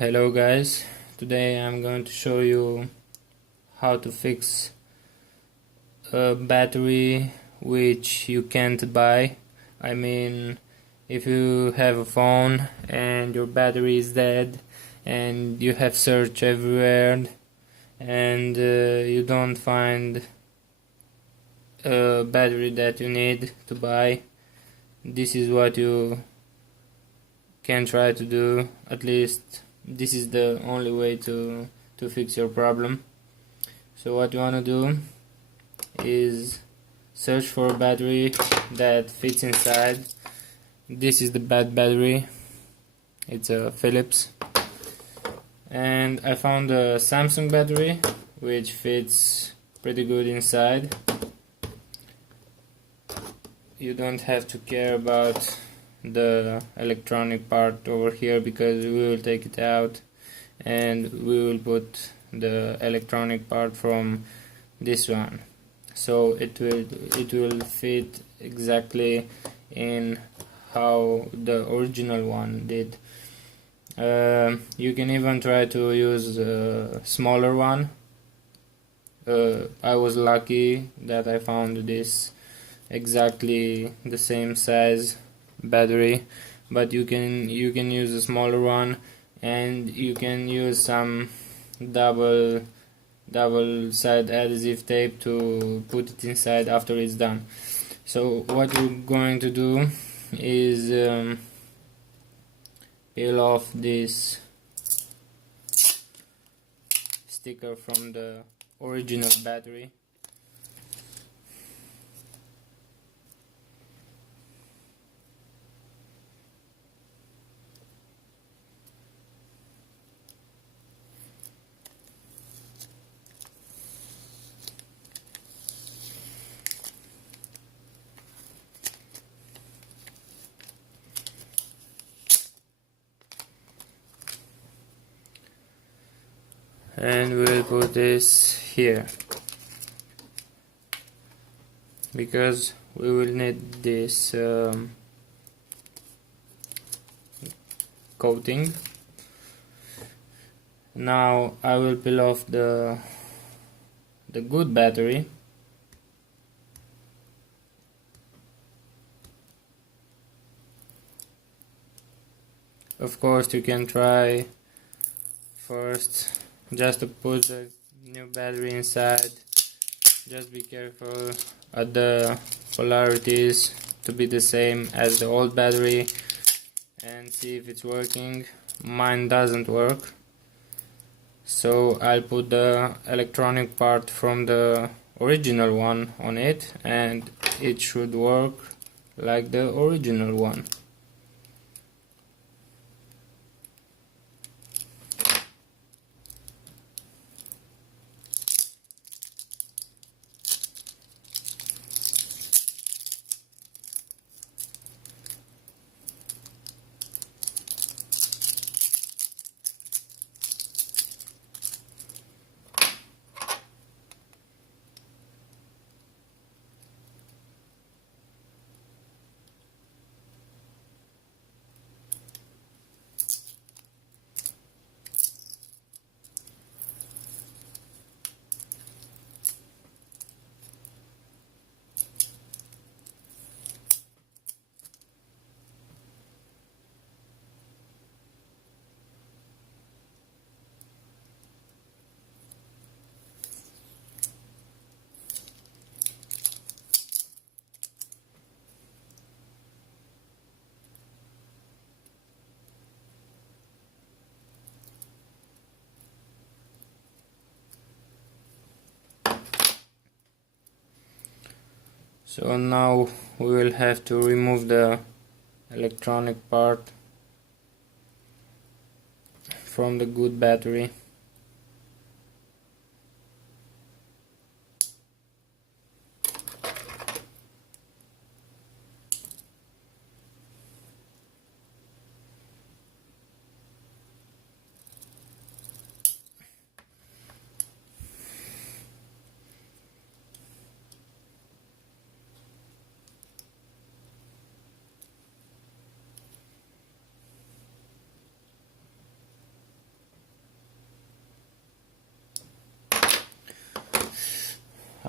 Hello guys, today I'm going to show you how to fix a battery which you can't buy. I mean, if you have a phone and your battery is dead and you have searched everywhere and you don't find a battery that you need to buy, this is what you can try to do. At least this is the only way to fix your problem. So what you want to do is search for a battery that fits inside. This is the bad battery, it's a Philips, and I found a Samsung battery which fits pretty good inside. You don't have to care about the electronic part over here because we will take it out and we will put the electronic part from this one, so it will fit exactly in how the original one did. You can even try to use a smaller one. I was lucky that I found this exactly the same size battery, but you can use a smaller one, and you can use some double side adhesive tape to put it inside after it's done. So what you're going to do is peel off this sticker from the original battery. And we'll put this here because we will need this coating. Now I will peel off the good battery. Of course, you can try first just to put the new battery inside. Just be careful at the polarities to be the same as the old battery and see if it's working. Mine doesn't work, so I'll put the electronic part from the original one on it, and it should work like the original one. So now we will have to remove the electronic part from the good battery.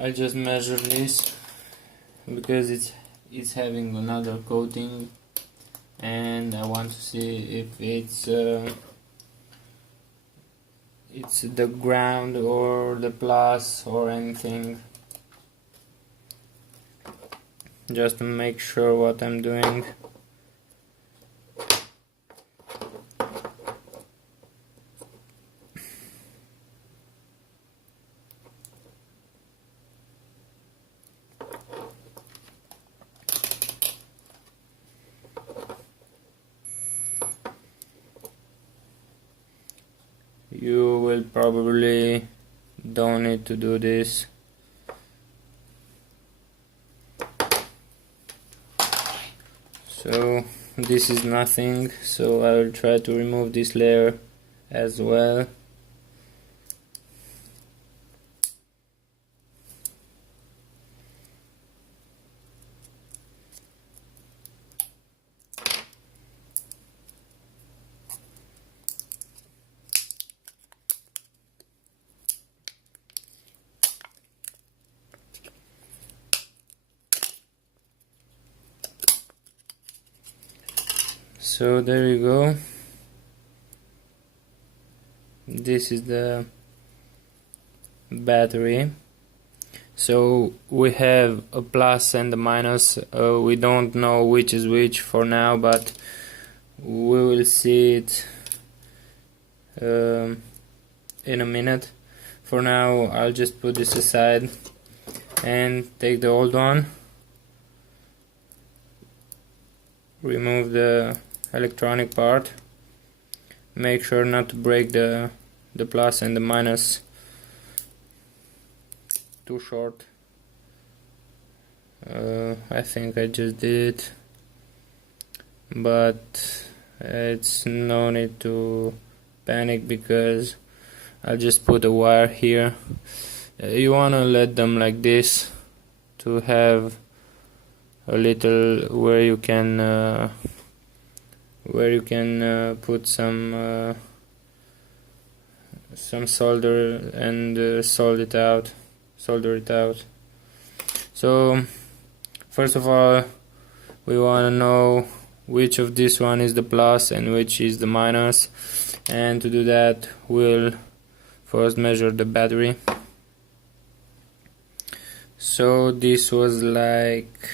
I'll just measure this because it's having another coating, and I want to see if it's the ground or the plus or anything, just to make sure what I'm doing. You will probably don't need to do this. So this is nothing, so I will try to remove this layer as well. So there you go. This is the battery. So we have a plus and a minus. We don't know which is which for now, but we will see it in a minute. For now, I'll just put this aside and take the old one, remove the electronic part, make sure not to break the plus and the minus too short. I think I just did it, but it's no need to panic because I'll just put a wire here. You wanna let them like this to have a little where you can put some solder and solder it out. So first of all, we want to know which of this one is the plus and which is the minus, and to do that we'll first measure the battery. So this was like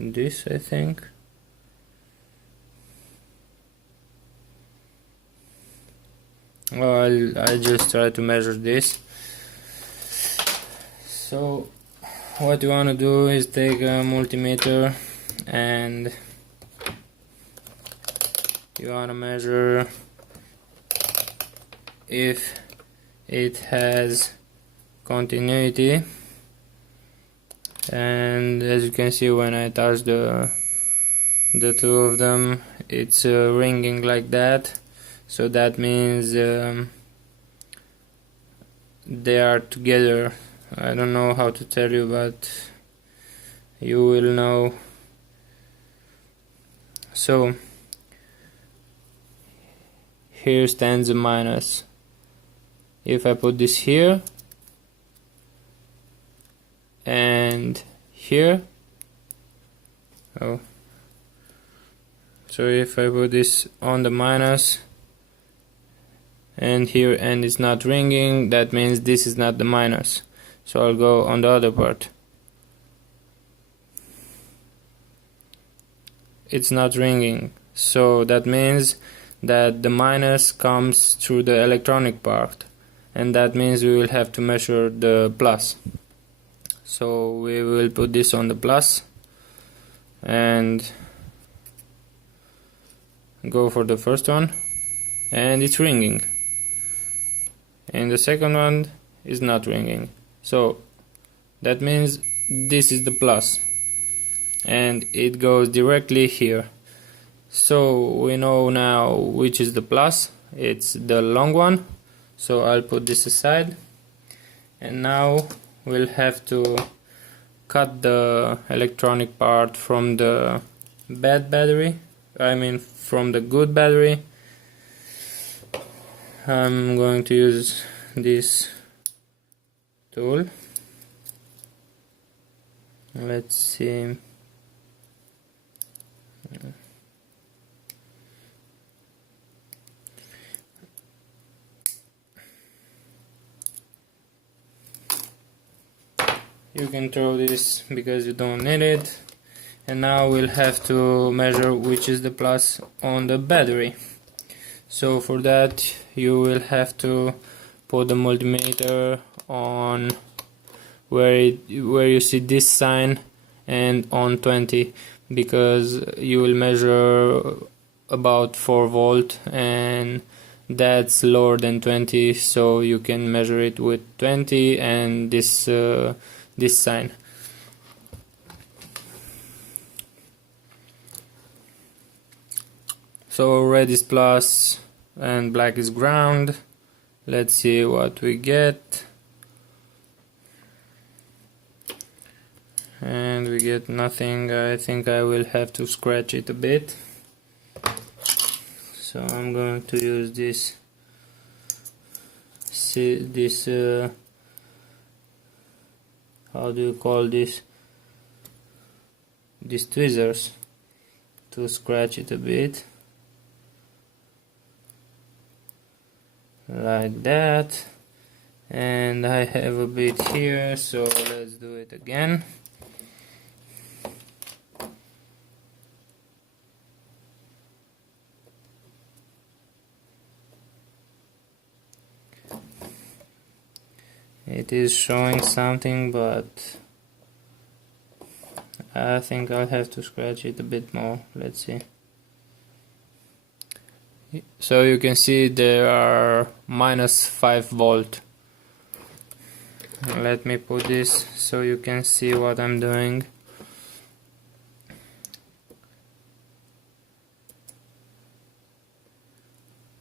this, I think. Well, I'll just try to measure this. So what you want to do is take a multimeter and you want to measure if it has continuity, and as you can see, when I touch the two of them, it's ringing like that. So that means they are together. I don't know how to tell you, but you will know. So here stands a minus. If I put this here and here, so if I put this on the minus and here, and it's not ringing, that means this is not the minus. So I'll go on the other part. It's not ringing, so that means that the minus comes through the electronic part, and that means we will have to measure the plus. So we will put this on the plus and go for the first one, and it's ringing, and the second one is not ringing. So that means this is the plus, and it goes directly here. So we know now which is the plus. It's the long one. So I'll put this aside, and now we'll have to cut the electronic part from the bad battery, I mean from the good battery. I'm going to use this tool. Let's see. You can throw this because you don't need it. And now we'll have to measure which is the plus on the battery. So for that you will have to put the multimeter on where you see this sign and on 20, because you will measure about 4 volt and that's lower than 20, so you can measure it with 20 and this sign. So red is plus and black is ground. Let's see what we get. And we get nothing. I think I will have to scratch it a bit. So I'm going to use this how do you call this? These tweezers to scratch it a bit. Like that. And I have a bit here, so let's do it again. It is showing something, but I think I'll have to scratch it a bit more. Let's see. So you can see there are minus 5 volt. Let me put this so you can see what I'm doing.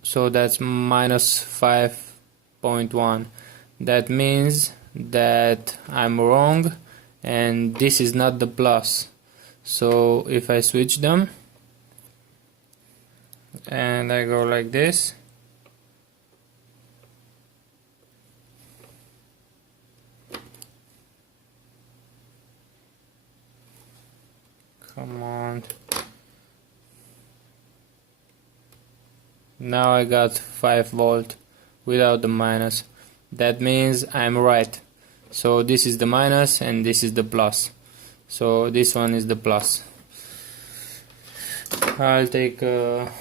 So that's minus 5.1. That means that I'm wrong and this is not the plus. So if I switch them and I go like this, come on, now I got 5 volt without the minus. That means I'm right. So this is the minus and this is the plus. So this one is the plus. I'll take a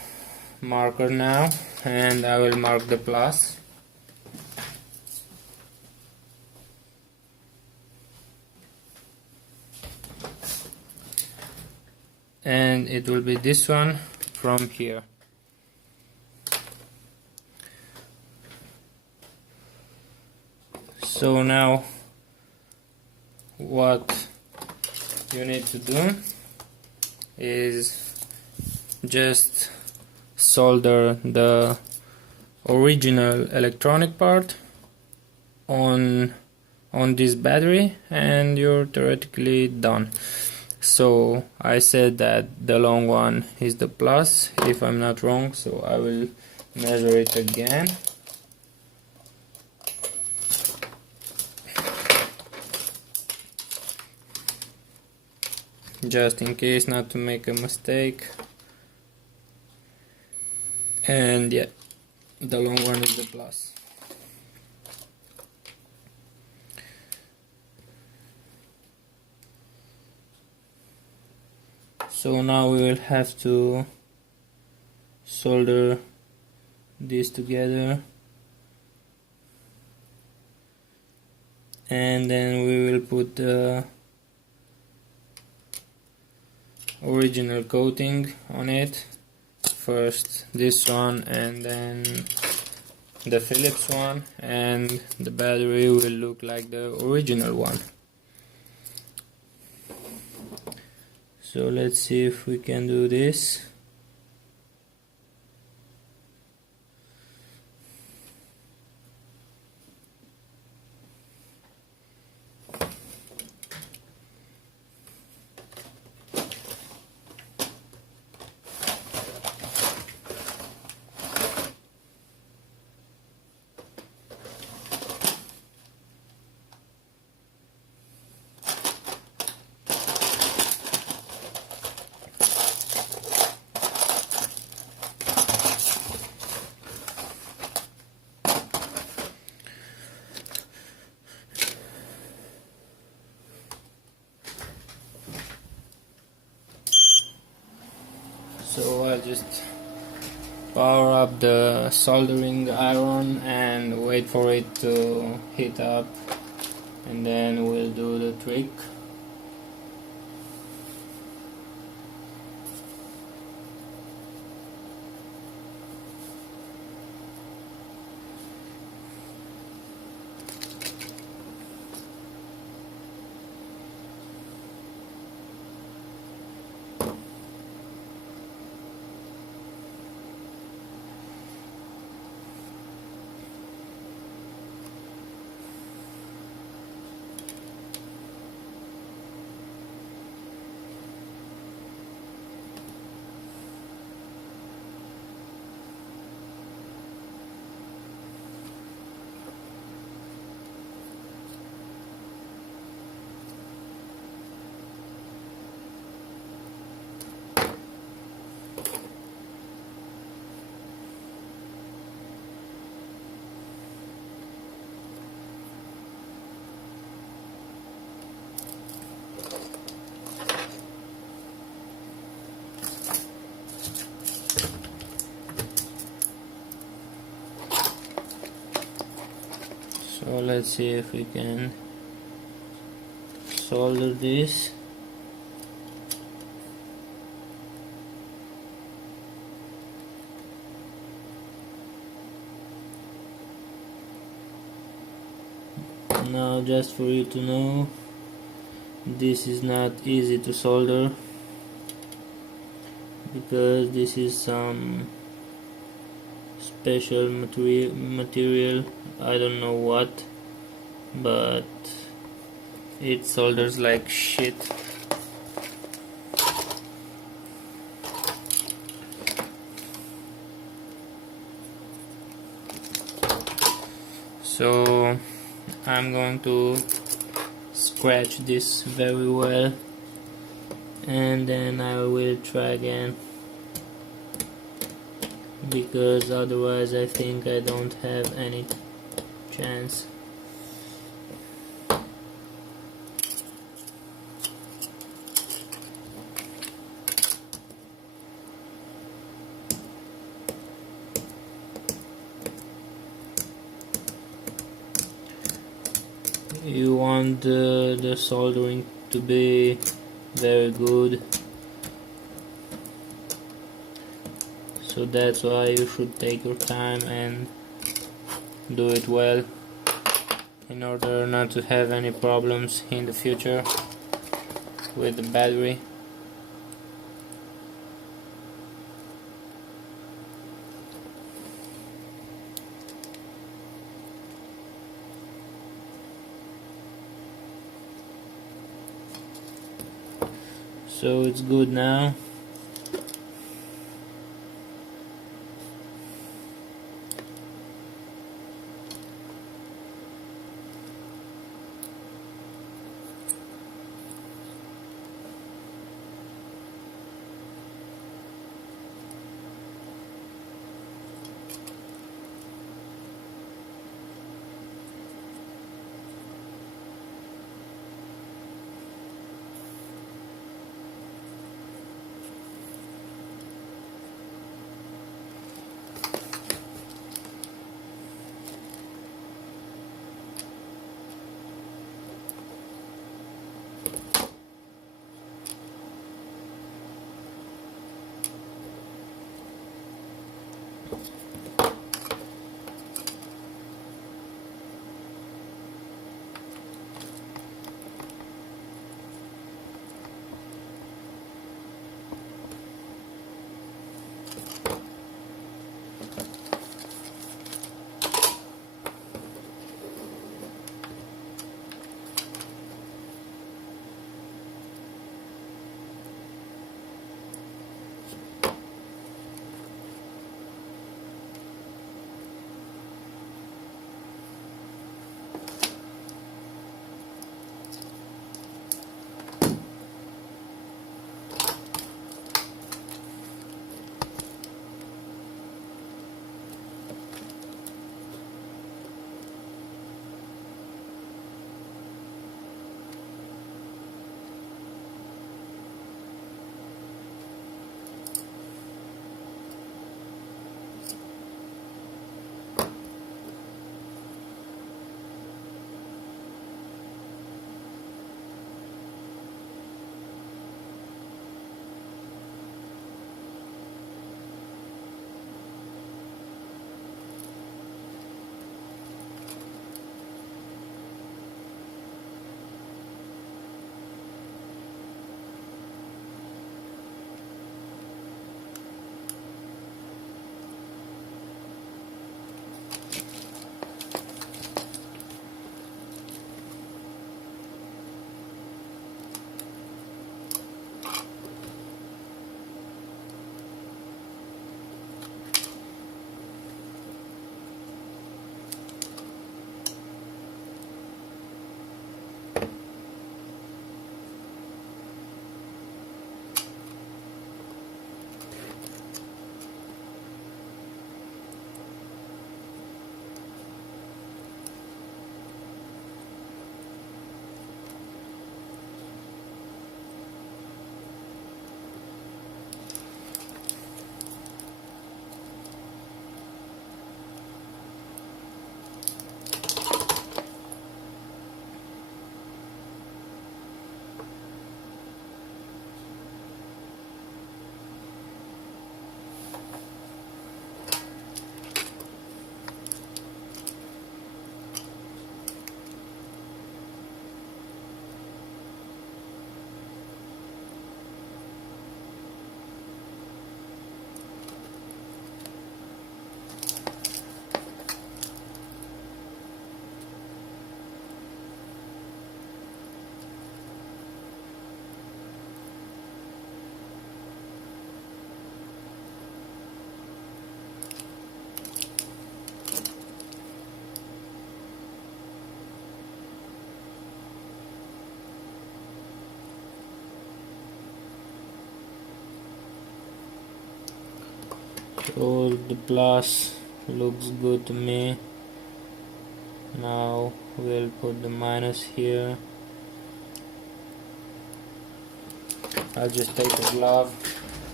marker now and I will mark the plus. And it will be this one from here. So now what you need to do is just solder the original electronic part on this battery and you're theoretically done. So I said that the long one is the plus, if I'm not wrong, so I will measure it again. Just in case not to make a mistake. And yeah, the long one is the plus. So now we will have to solder this together and then we will put the original coating on it. First this one and then the Philips one, and the battery will look like the original one. So let's see if we can do this. So I'll just power up the soldering iron and wait for it to heat up, and then we'll do the trick. So let's see if we can solder this. Now, just for you to know, this is not easy to solder because this is some special material, I don't know what, but it solders like shit. So I'm going to scratch this very well, and then I will try again, because otherwise I think I don't have any chance. You want the soldering to be very good, so that's why you should take your time and do it well in order not to have any problems in the future with the battery. So it's good now. So the plus looks good to me. Now we'll put the minus here. I'll just take a glove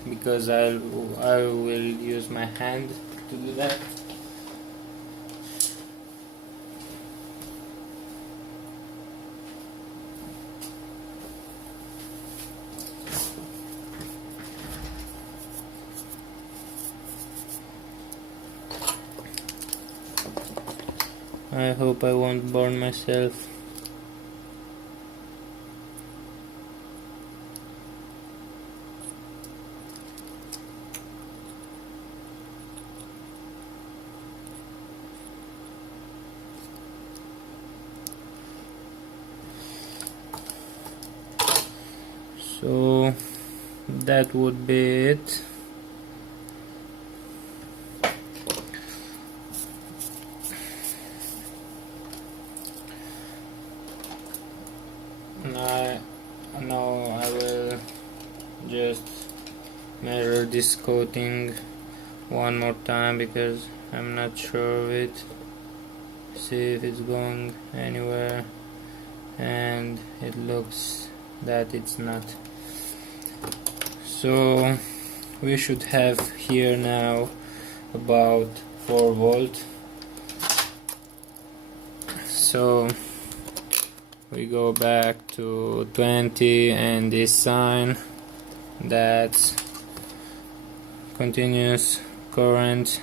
because I will use my hand to do that. I hope I won't burn myself. So that would be it. Now I will just measure this coating one more time because I'm not sure of it. See if it's going anywhere, and it looks that it's not. So we should have here now about 4 volt. So we go back to 20 and this sign, that's continuous current,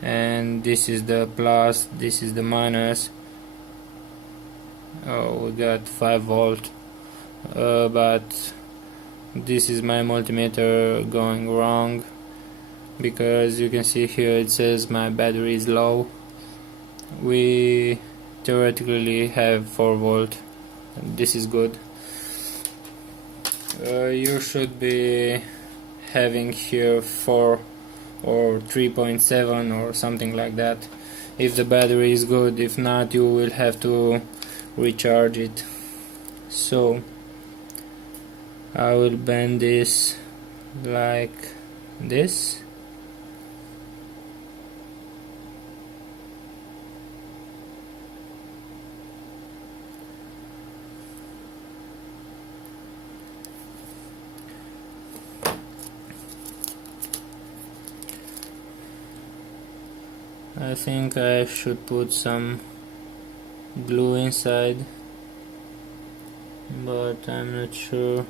and this is the plus, this is the minus. Oh, we got 5 volt, but this is my multimeter going wrong because you can see here it says my battery is low. We theoretically have 4 volt. This is good. You should be having here 4 or 3.7 or something like that if the battery is good. If not, you will have to recharge it. So I will bend this like this. I think I should put some glue inside, but I'm not sure.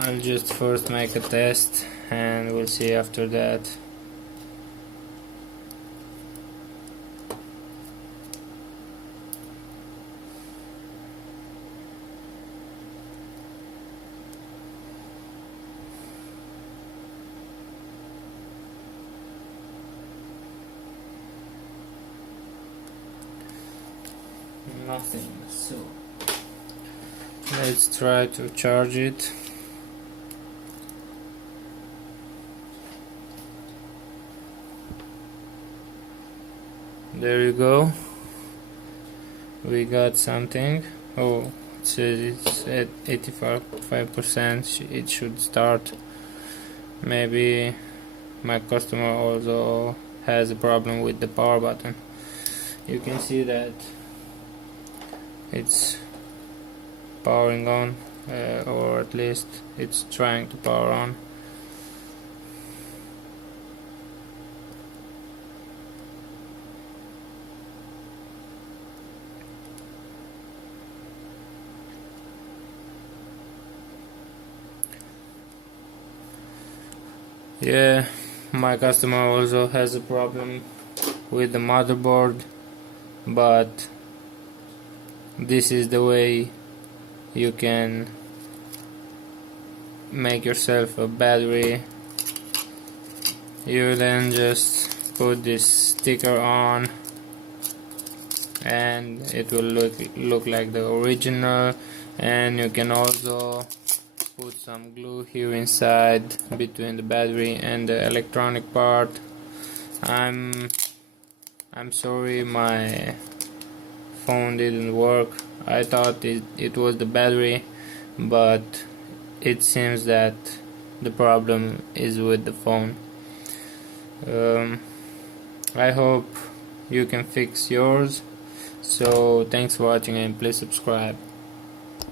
I'll just first make a test and we'll see after that. Nothing, so let's try to charge it. There you go, we got something. Oh, it says it's at 85%. It should start. Maybe my customer also has a problem with the power button. You can see that it's powering on, or at least it's trying to power on. Yeah, my customer also has a problem with the motherboard, but this is the way you can make yourself a battery. You then just put this sticker on and it will look like the original, and you can also put some glue here inside between the battery and the electronic part. I'm sorry my phone didn't work. I thought it was the battery, but it seems that the problem is with the phone. I hope you can fix yours. So thanks for watching and please subscribe.